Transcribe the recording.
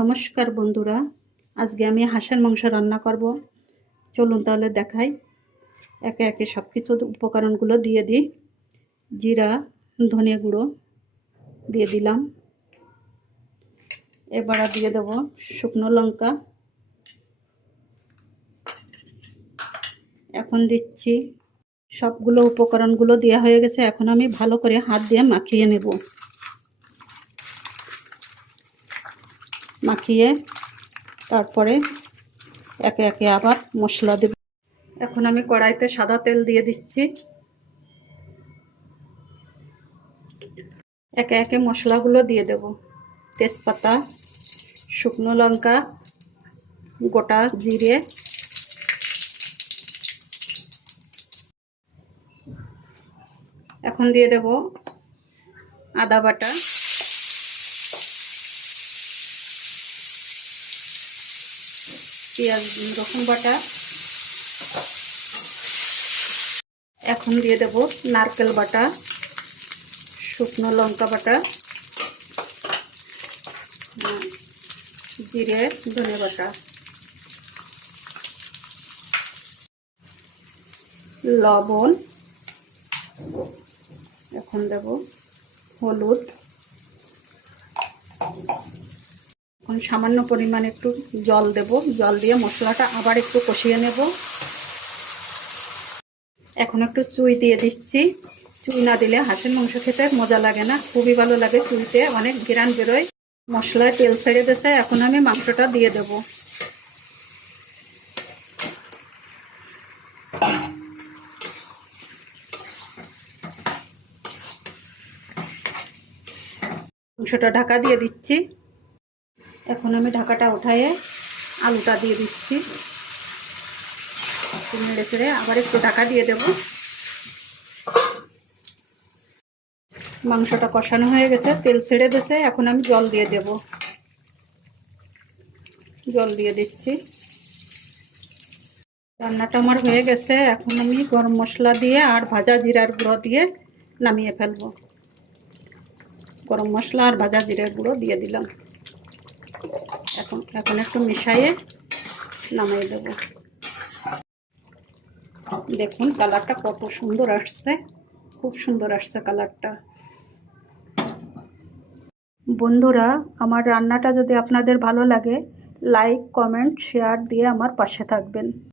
নমস্কার বন্ধুরা, আজকে আমি হাঁসের মাংস রান্না করব। চলুন তাহলে দেখাই। একে একে সব কিছু উপকরণগুলো দিয়ে দিই। জিরা, ধনে গুঁড়ো দিয়ে দিলাম। এবার দিয়ে দেব শুকনো লঙ্কা। এখন দিচ্ছি, সবগুলো উপকরণগুলো দেওয়া হয়ে গেছে। এখন আমি ভালো করে হাত দিয়ে মাখিয়ে নেব। মাখিয়ে তারপরে একে একে আবার মশলা দেব। এখন আমি কড়াইতে সাদা তেল দিয়ে দিচ্ছি। একে একে মশলাগুলো দিয়ে দেব। তেজপাতা, শুকনো লঙ্কা, গোটা জিরে, এখন দিয়ে দেব আদা বাটা, পেঁয়াজ রসুন বাটা, এখন দিয়ে দেব নারকেল বাটা, শুকনো লঙ্কা বাটা, জিরে ধনে বাটা, লবণ, এখন দেব হলুদ, এখন সামান্য পরিমাণ একটু জল দেব। জল দিয়ে মশলাটা আবার একটু কষিয়ে নেব। এখন একটু চুই দিয়ে দিচ্ছি। চুই না দিলে হাঁসের মাংস খেতে মজা লাগে না, খুবই ভালো লাগে। চুইতে অনেক ঘ্রাণ বেরোয়। মশলায় তেল ছেড়ে দিয়েছে, এখন আমি মাংসটা দিয়ে দেব। মাংসটা ঢাকা দিয়ে দিচ্ছি। এখন আমি ঢাকাটা উঠায়ে আলুটা দিয়ে দিচ্ছি। নেড়ে চেড়ে আবার একটু ঢাকা দিয়ে দেব। মাংসটা কষানো হয়ে গেছে, তেল ছেড়ে দিয়েছে। এখন আমি জল দিয়ে দেব। জল দিয়ে দিচ্ছি। রান্নাটা আমার হয়ে গেছে। এখন আমি গরম মশলা দিয়ে আর ভাজা জিরার গুঁড়ো দিয়ে নামিয়ে ফেলবো। গরম মশলা আর ভাজা জিরার গুঁড়ো দিয়ে দিলাম। এখন একটু মিশিয়ে নামিয়ে দেব। দেখুন কালারটা কত সুন্দর আসছে, খুব সুন্দর আসছে কালারটা। বন্ধুরা, আমার রান্নাটা যদি আপনাদের ভালো লাগে, লাইক কমেন্ট শেয়ার দিয়ে আমার পাশে থাকবেন।